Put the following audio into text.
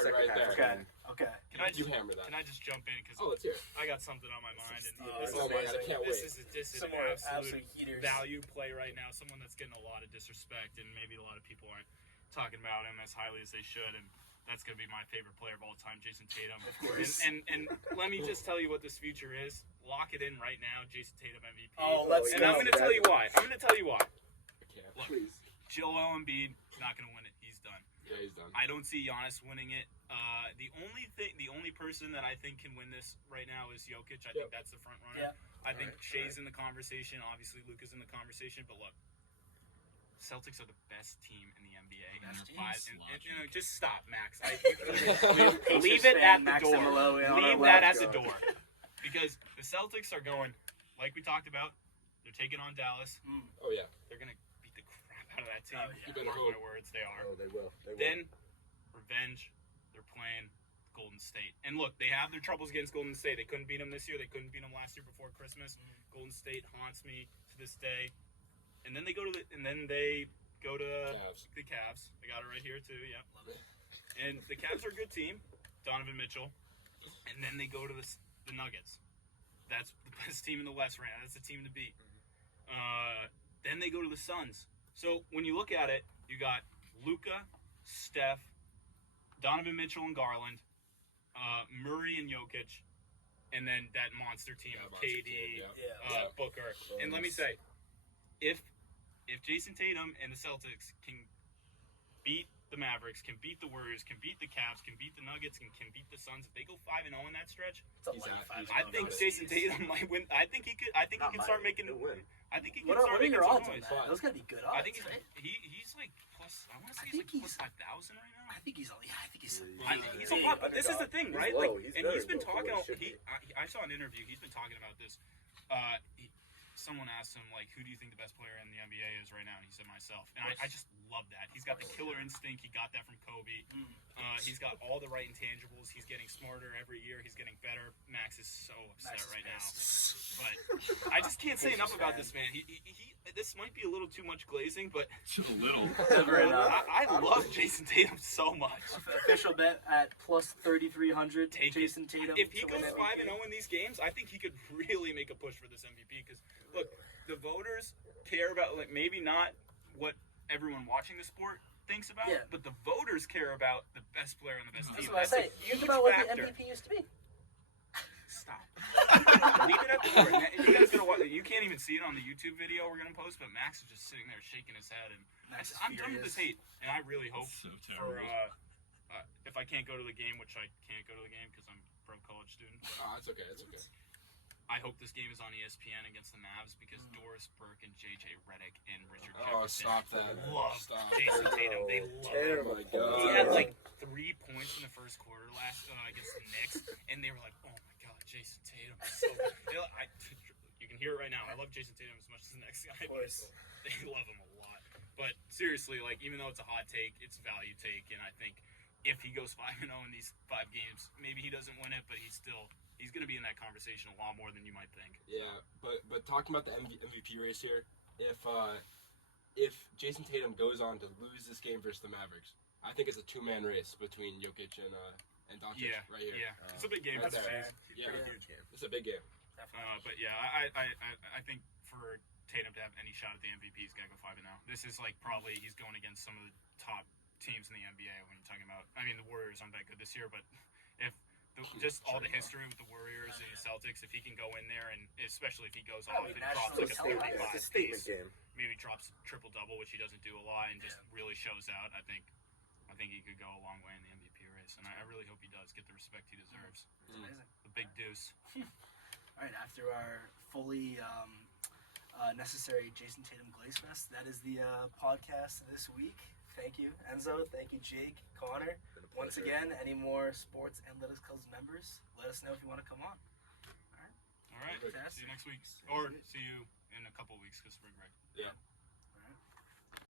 started right there. Okay. Can I You hammer that. Can I just jump in because Let's hear it. I got something on my mind, and I can't wait. this is Some an more absolute heaters. value play right now. Someone that's getting a lot of disrespect, and maybe a lot of people aren't talking about him as highly as they should. And that's gonna be my favorite player of all time, Jayson Tatum. Of course. And let me just tell you what this future is. Lock it in right now, Jayson Tatum MVP. Let's and go. I'm gonna tell you why. I can't. Look, Please. Joel Embiid not gonna win it. He's done. Yeah, he's done. I don't see Giannis winning it. The only person that I think can win this right now is Jokic. I think that's the front runner. Yeah. I think Shea's in the conversation. Obviously, Luka's in the conversation. But look, Celtics are the best team in the NBA. And they're five. And, just stop, Max. Leave it at the door. Leave that at the door. Because the Celtics are going, like we talked about, they're taking on Dallas. Oh, yeah. They're going to beat the crap out of that team. You better Mark my words, they are. Oh, they will. Then, revenge, they're playing Golden State. And look, they have their troubles against Golden State. They couldn't beat them this year. They couldn't beat them last year before Christmas. Golden State haunts me to this day. And then they go to the Cavs. The Cavs. I got it right here too. Yeah. And the Cavs are a good team. Donovan Mitchell. And then they go to the Nuggets. That's the best team in the West right now. That's the team to beat. Then they go to the Suns. So when you look at it, you got Luka, Steph, Donovan Mitchell and Garland, Murray and Jokic, and then that monster team of KD, Booker. And let me say, if Jayson Tatum and the Celtics can beat the Mavericks, can beat the Warriors, can beat the Cavs, can beat the Nuggets, and can beat the Suns, if they go 5-0 in that stretch, I think Jayson Tatum might win. I think he could start making. I think he can start making some noise. Those gotta be good odds. I think he's like plus. I want to say he's like plus 5,000 right now. I think he's He's a lot, but this is the thing, right? Like, and he's been talking. I saw an interview. He's been talking about this. Someone asked him, like, who do you think the best player in the NBA is right now? And he said, myself. And I just love that. He's got the killer instinct. He got that from Kobe. He's got all the right intangibles. He's getting smarter every year. He's getting better. Max is so upset right now. But I just can't say enough about this man. This might be a little too much glazing, but Just a little. I love Jayson Tatum so much. Official bet at plus 3,300. Jayson Tatum. If he goes 5-0 in these games, I think he could really make a push for this MVP. Because look, the voters care about, like, maybe not what everyone watching the sport thinks about, but the voters care about the best player on the best team. That's what I say. Think about what the MVP used to be. Stop. Leave it at the door. You guys gonna watch. You can't even see it on the YouTube video we're gonna post, but Max is just sitting there shaking his head, and I'm done with this hate. And I really hope for if I can't go to the game, which I can't go to the game because I'm a broke college student. It's okay. It's okay. I hope this game is on ESPN against the Mavs because Doris Burke and JJ Redick and Richard Oh, Jefferson stop that. love Stop. Jason Tatum. They love him. Oh, my God. He had like 3 points in the first quarter against the Knicks, and they were like, "Oh my God, Jason Tatum is so good." You can hear it right now. I love Jason Tatum as much as the next guy. Of course. They love him a lot. But seriously, like, even though it's a hot take, it's a value take, and I think if he goes 5-0 in these 5 games, maybe he doesn't win it, but he's going to be in that conversation a lot more than you might think. Yeah, but talking about the MVP race here, if Jayson Tatum goes on to lose this game versus the Mavericks, I think it's a 2-man race between Jokic and Doncic right here. Yeah, it's a big game. That's That's fair. Yeah, pretty huge game. It's a big game. But yeah, I think for Tatum to have any shot at the MVP, he's got to go 5-0. This is like probably he's going against some of the top teams in the NBA when you're talking about. I mean, the Warriors aren't that good this year, but if just all the history with the Warriors and the Celtics, if he can go in there and especially if he goes off and drops like a 35 statement piece, game. maybe drops triple-double, which he doesn't do a lot, and just really shows out, I think he could go a long way in the MVP race, and I really hope he does get the respect he deserves. It's amazing. The big deuce. All right, after our fully necessary Jayson Tatum Glaze Fest, that is the podcast this week. Thank you, Enzo. Thank you, Jake, Connor. Once again, any more Sports Analytics members, let us know if you want to come on. All right. Fantastic. See you next week. Or see you in a couple weeks because spring break. Yeah.